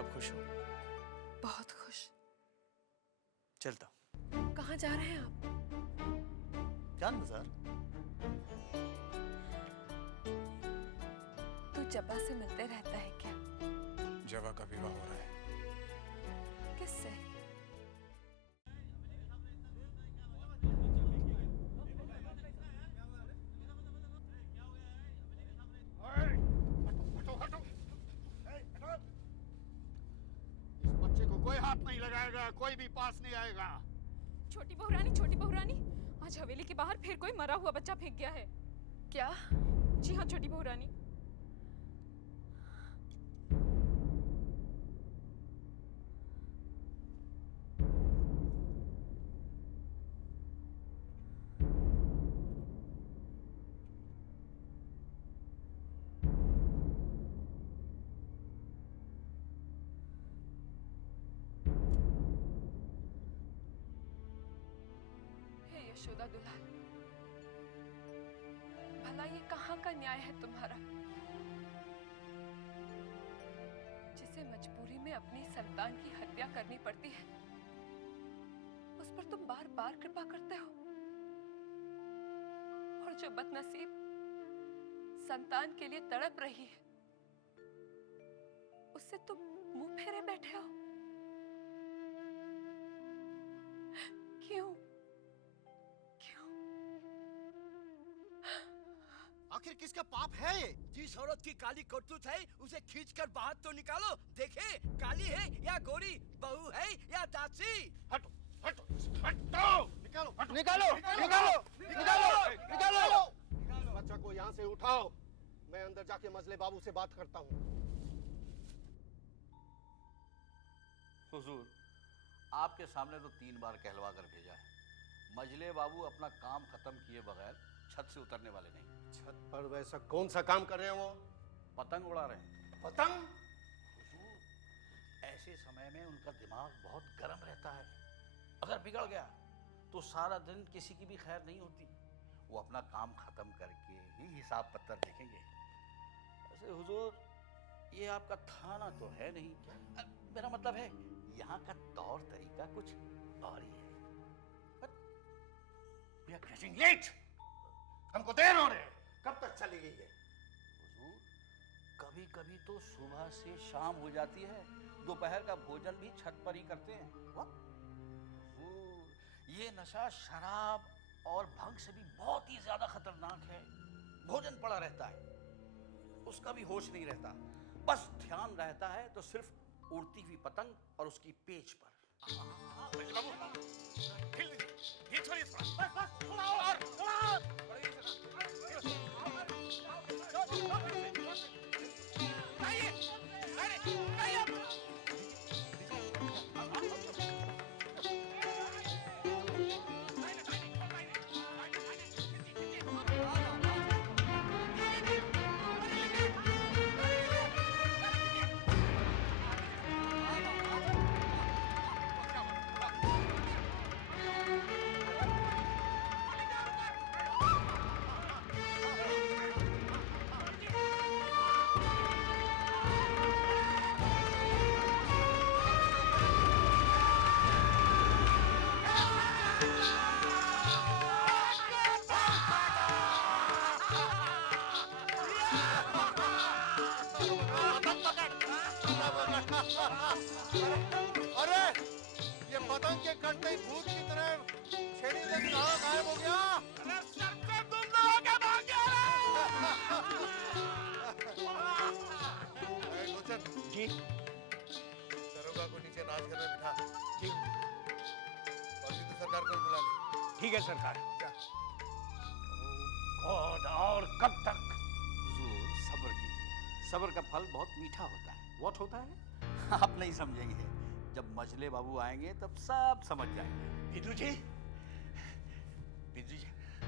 अब खुश हो? बहुत खुश। चलता हूँ। कहाँ जा रहे हैं आप? जान बाजार। तू जब्बा से मिलते रहता है क्या? जवा का विवाह हो रहा है। किससे? हटो हटो। इस बच्चे को कोई हाथ नहीं लगाएगा, कोई भी पास नहीं आएगा। छोटी बहू रानी, आज हवेली के बाहर फिर कोई मरा हुआ बच्चा फेंक गया है। क्या? जी हाँ छोटी बहू रानी। हे यशोदा दुलाल, भला ये कहाँ का न्याय है तुम्हारा, जिसे मजबूरी में अपनी संतान की हत्या करनी पड़ती है, उस पर तुम बार बार कृपा करते हो, और जो बदनसीब संतान के लिए तड़प रही है, उससे तुम मुंह फेरे बैठे हो। क्यों? आखिर किसका पाप है ये? जिस औरत की काली करतूत है उसे खींचकर बाहर तो निकालो, देखे काली है या गोरी, बहू है या दासी। हटो हटो हटो। निकालो हटो। निकालो निकालो निकालो निकालो। इस बच्चा को यहाँ से उठाओ, मैं अंदर जाके मजले बाबू से बात करता हूँ। हुजूर, आपके सामने तो 3 बार कहलवा कर भेजा है। मजले बाबू अपना काम खत्म किए बगैर छत से उतरने वाले नहीं। छत पर वैसा कौन सा काम कर रहे हैं वो? पतंग उड़ा रहे हैं। पतंग? हुजूर, ऐसे समय में उनका दिमाग बहुत गर्म रहता है। अगर बिगड़ गया तो सारा दिन किसी की भी खैर नहीं होती। वो अपना काम खत्म करके ही हिसाब पत्तर देखेंगे। वैसे हुजूर, ये आपका थाना तो है नहीं, मेरा मतलब है यहाँ का तौर तरीका कुछ और ही है। We are getting late. हमको देर हो रही है। कब तक चली गई है? हुजूर, कभी कभी तो सुबह से शाम हो जाती है, दोपहर का भोजन भी छत पर ही करते हैं। हुजूर, ये नशा शराब और भंग से भी बहुत ही ज्यादा खतरनाक है। भोजन पड़ा रहता है, उसका भी होश नहीं रहता, बस ध्यान रहता है तो सिर्फ उड़ती हुई पतंग और उसकी पेच पर। ये छोड़िए, बस बस और अरे ये पतंग के कटते ही भूत की तरह छेड़ी से कहाँ गायब हो गया? अरे सर से गुंडा होके भाग गया। लोचन जी, दरोगा को नीचे नाच घर में बिठा। जी, और भी तो सरकार को बुला ले। ठीक है सरकार। क्या? और कब तक? हुजूर, सब्र कीजिए, सब्र का फल बहुत मीठा होता है। व्हाट होता है आप नहीं समझेंगे, जब मजले बाबू आएंगे तब सब समझ जाएंगे। विदु जी,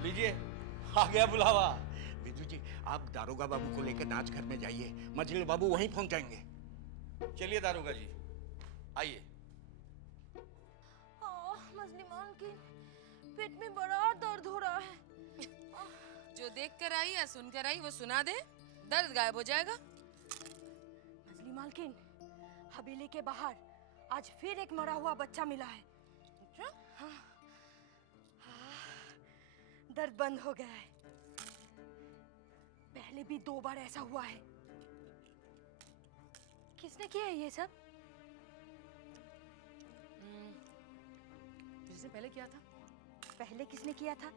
लीजिए, आ गया बुलावा। विदु जी, आप दारोगा बाबू को लेकर नाच घर में जाइए, मजले बाबू वहीं पहुंच जाएंगे। चलिए दारोगा जी, आइए। मजली मान की पेट में बड़ा दर्द हो रहा है। जो देख कर आई या सुन कर आई वो सुना दे, दर्द गायब हो जाएगा। मजली मालकिन, हवेली के बाहर आज फिर एक मरा हुआ बच्चा मिला है। हाँ, दर्द बंद हो गया है। पहले भी 2 बार ऐसा हुआ है। किसने किया है ये सब? जिसने पहले किया था। पहले किसने किया था?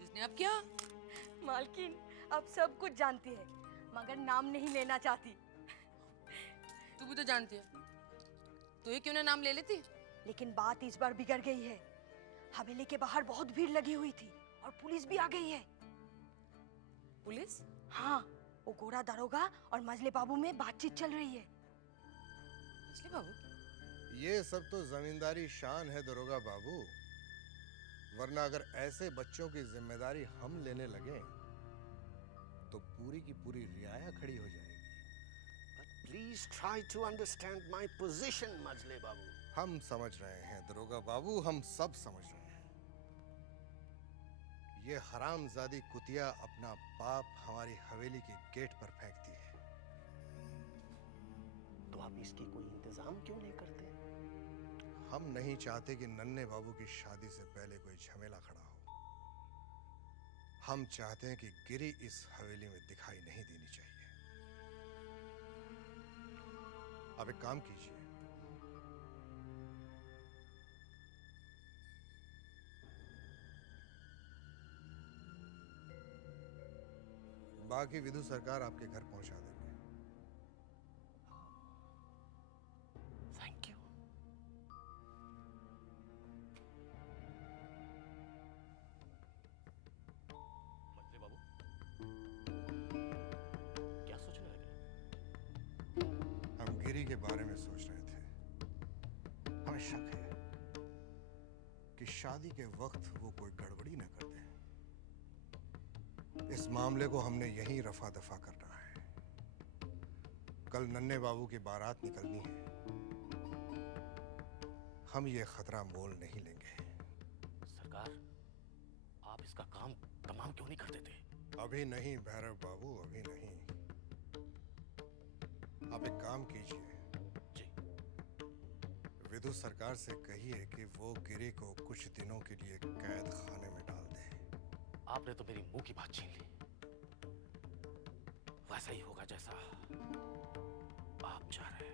जिसने अब किया। मालकिन अब सब कुछ जानती है, मगर नाम नहीं लेना चाहती। तू भी तो जानती है, तो ये क्यों ना नाम ले लेती। लेकिन बात इस बार बिगड़ गई है। हवेली के बाहर बहुत भीड़ लगी हुई थी और पुलिस भी आ गई है। पुलिस? हाँ, वो गोरा दरोगा और मजले बाबू में बातचीत चल रही है। मजले बाबू? ये सब तो जमींदारी शान है दरोगा बाबू, वरना अगर ऐसे बच्चों की जिम्मेदारी हम लेने लगे तो पूरी की पूरी रियाया खड़ी हो जाएगी। Please try to understand my position मजले बाबू। हम समझ रहे हैं दरोगा बाबू, हम सब समझ रहे हैं। ये हरामजादी कुतिया अपना पाप हमारी हवेली के गेट पर फेंकती है। तो आप इसकी कोई इंतजाम क्यों नहीं करते? हम नहीं चाहते कि नन्हे बाबू की शादी से पहले कोई झमेला खड़ा हो। हम चाहते हैं कि गिरी इस हवेली में दिखाई नहीं देनी चाहिए। अब एक काम कीजिए, बाकी विधु सरकार आपके घर पहुंचा देंगे। Thank you. मजले बाबू, क्या सोचने लगे? हम गिरी के बारे में सोच रहे थे। हमें शक है कि शादी के वक्त वो कोई गड़बड़ी न कर दे। इस मामले को हमने यहीं रफा दफा करना है। कल नन्हे बाबू की बारात निकलनी है। हम ये खतरा मोल नहीं लेंगे। सरकार, आप इसका काम तमाम क्यों नहीं करते थे? अभी नहीं भैरव बाबू, अभी नहीं। आप एक काम कीजिए, जी। विधु सरकार से कहिए कि वो गिरी को कुछ दिनों के लिए कैद खाने में डाल दे। आपने तो मेरी मुंह की बात छीन ली। वैसा ही होगा जैसा आप चाह रहे हैं।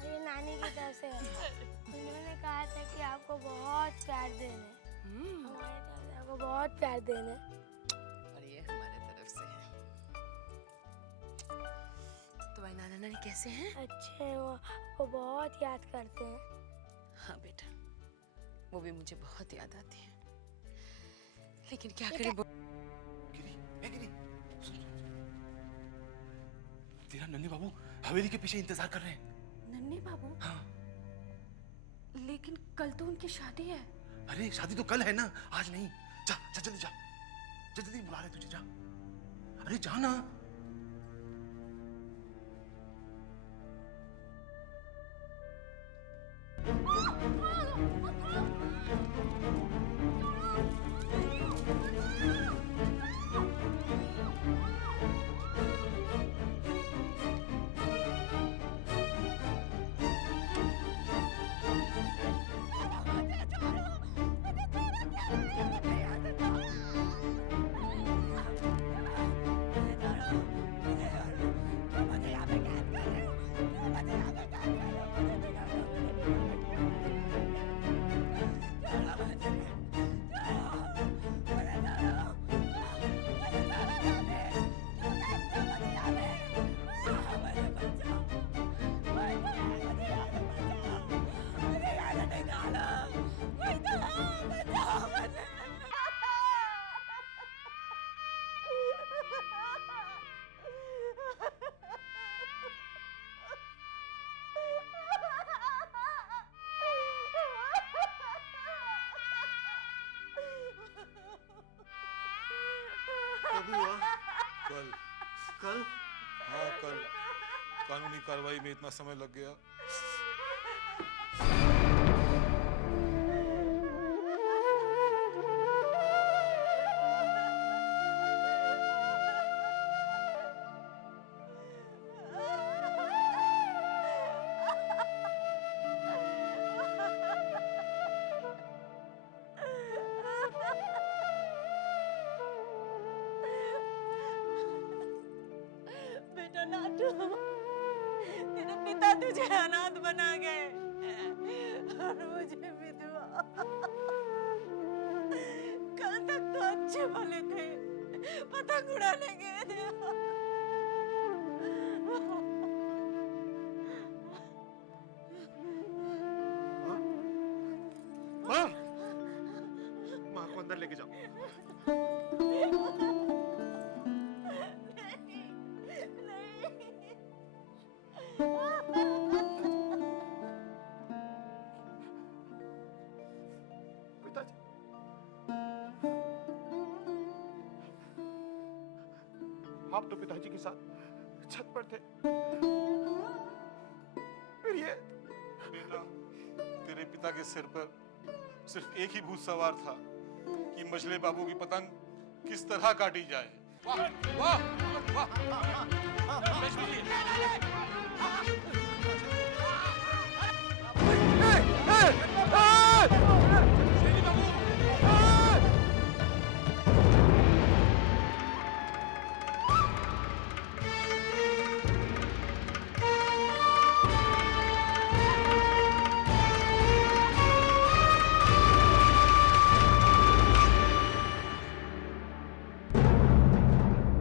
अरे नानी की तरफ से उन्होंने कहा था कि आपको बहुत प्यार देने, हमारे तरफ से आपको बहुत प्यार देने। और ये हमारे तरफ से है। तो भाई नाना नानी कैसे हैं? अच्छे हैं, वो बहुत याद करते हैं। हाँ बेटा, वो भी मुझे बहुत याद आती है। लेकिन क्या करें? गिरी, ए गिरी, सुन। तेरा नन्हे बाबू हवेली के पीछे इंतजार कर रहे हैं। नन्हे बाबू? हाँ। लेकिन कल तो उनकी शादी है। अरे शादी तो कल है ना, आज नहीं। जा जा जल्दी जा, जल्दी बुला रहे तुझे, जा। अरे जा ना। भी हुआ? कल कल? हाँ कल कानूनी कार्रवाई में इतना समय लग गया। बेटा नाटू, तेरे पिता तुझे अनाथ बना गए और मुझे विधवा। कल तक तो अच्छे भले थे, पतंग उड़ाने गए थे। माँ, माँ को अंदर लेके जाओ। पिताजी, आप तो पिताजी के साथ छत पर थे, फिर ये बेटा, तेरे पिता के सिर पर सिर्फ एक ही भूत सवार था कि मजले बाबू की पतंग किस तरह काटी जाए। वाह वाह वाह। लक्ष्मी जी।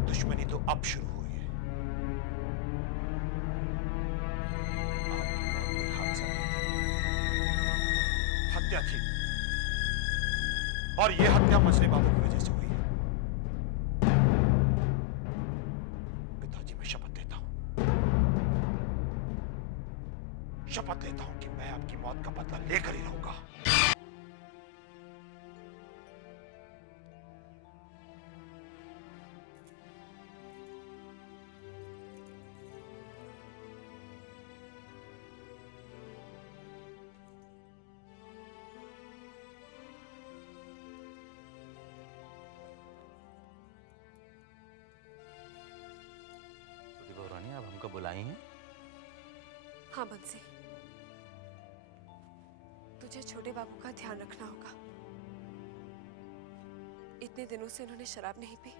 दुश्मनी तो अब शुरू हुई है। आपकी मौत कोई हादसा नहीं थी, हत्या थी, और यह हत्या मजले बाबू की वजह से हुई है। पिताजी, मैं शपथ लेता हूं कि मैं आपकी मौत का बदला लेकर ही रहूंगा। रानी, आप हमको बुलाई हैं? हाँ बंसी, तुझे छोटे बाबू का ध्यान रखना होगा। इतने दिनों से उन्होंने शराब नहीं पी,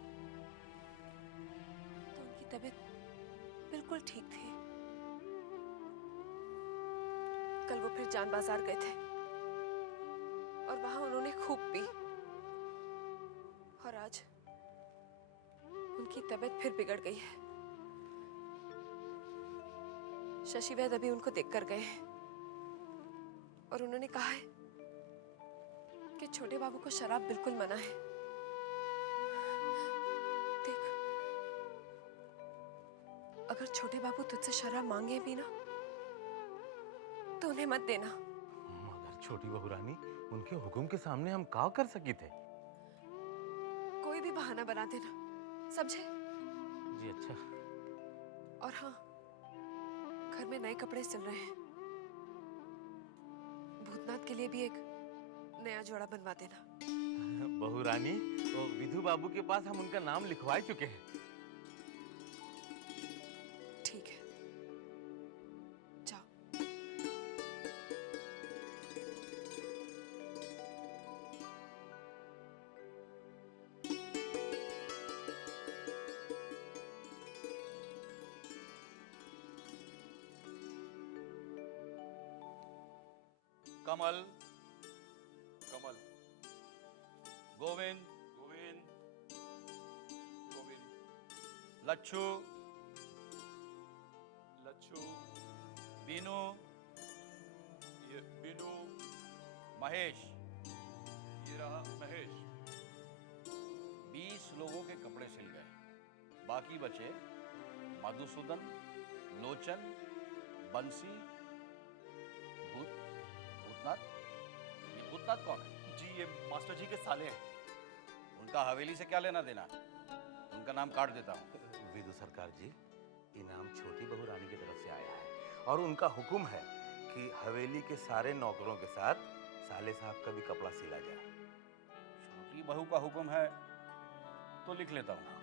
तो उनकी तबीयत बिल्कुल ठीक थी। कल वो फिर जान बाजार गए थे और वहां उन्होंने खूब पी, और आज उनकी तबीयत फिर बिगड़ गई है। शशि वैद्य अभी उनको देखकर गए हैं और उन्होंने कहा है कि छोटे बाबू को शराब बिल्कुल मना है। देख, अगर छोटे बाबू तुझसे शराब मांगे भी ना, तो उन्हें मत देना। मगर छोटी बहू रानी, उनके हुक्म के सामने हम क्या कर सके थे? कोई भी बहाना बना देना, समझे? जी अच्छा। और हाँ, घर में नए कपड़े सिल रहे हैं, भूतनाथ के लिए भी एक नया जोड़ा बनवा देना। बहू रानी, वो विधु बाबू के पास हम उनका नाम लिखवा चुके हैं। ठीक है, जाओ। कमल, कमल, गोविंद, गोविंद, गोविंद, लच्छू, लच्छू, बीनू, ये बीनू, महेश, ये रहा महेश। 20 लोगों के कपड़े सिल गए, बाकी बचे मधुसूदन, लोचन, बंसी, भूतनाथ। ये भूतनाथ कौन है? जी, ये मास्टर जी के साले हैं। उनका हवेली से क्या लेना देना? उनका नाम काट देता हूँ। विदु सरकार जी, इनाम छोटी बहू रानी की तरफ से आया है और उनका हुक्म है कि हवेली के सारे नौकरों के साथ साले साहब का भी कपड़ा सिला जाए। छोटी बहू का हुक्म है तो लिख लेता हूँ।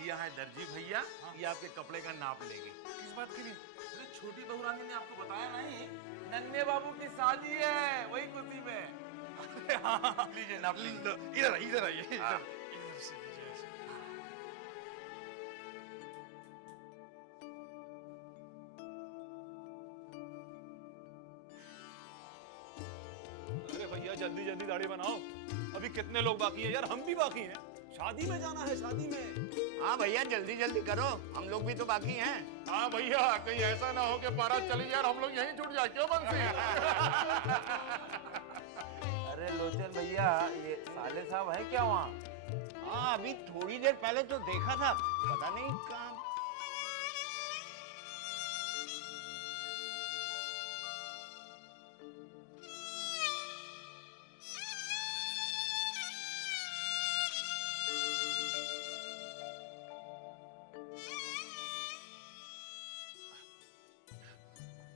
यहाँ है दर्जी भैया, ये आपके कपड़े का नाप लेंगे। किस बात के लिए? अरे छोटी बहू रानी ने आपको बताया नहीं, नन्हे बाबू की शादी है, वही खुशी में। हाँ, लीजिए नाप लीजिए। इधर आइए हाँ। इधर से लीजिए ऐसे। अरे भैया जल्दी जल्दी दाढ़ी बनाओ, अभी कितने लोग बाकी हैं यार, हम भी बाकी हैं, शादी में जाना है, शादी में। हाँ भैया जल्दी जल्दी करो, हम लोग भी तो बाकी हैं। हाँ भैया, कहीं ऐसा ना हो कि बारात चली जाए और हम लोग यहीं छूट जाए, क्यों बंसी? अरे लोचन भैया, ये साले साहब है क्या वहाँ? हाँ अभी थोड़ी देर पहले तो देखा था, पता नहीं कहाँ।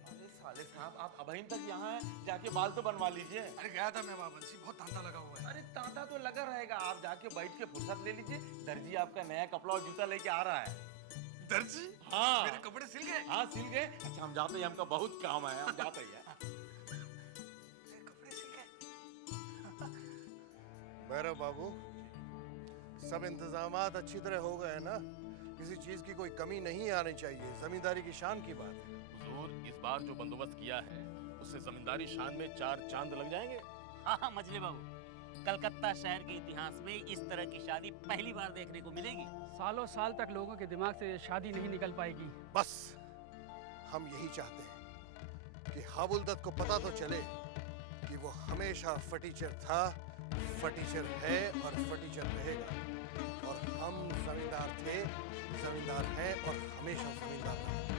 अरे साले साहब, आप अभी तक यहाँ हैं, जाके बाल तो बनवा लीजिए। अरे गया था मैं वहाँ बंसी, बहुत तांता लगा हुआ है। अरे तांता तो लगा रहेगा, आप जाके बैठ के फुर्सत ले लीजिए। दर्जी आपका नया कपड़ा और जूता लेके आ रहा है। दर्जी? हाँ मेरे कपड़े सिल गए? हाँ सिल गए। अच्छा हम जाते हैं, हमका बहुत काम है, हम जाते हैं। कपड़े सिल गए? भैरव बाबू, सब इंतजामात अच्छी तरह हो गए ना? किसी चीज की कोई कमी नहीं आनी चाहिए, जमींदारी की शान की बात है। हुजूर, इस बार जो बंदोबस्त किया है उससे जमींदारी शान में 4 चांद लग जाएंगे। हाँ मछली बाबू, कलकत्ता शहर के इतिहास में इस तरह की शादी पहली बार देखने को मिलेगी। सालों साल तक लोगों के दिमाग से शादी नहीं निकल पाएगी। बस हम यही चाहते हैं कि हाबुलदत को पता तो चले कि वो हमेशा फटीचर था, फटीचर है और फटीचर रहेगा। और हम जमींदार थे, जमींदार हैं और हमेशा जमींदार रहेंगे।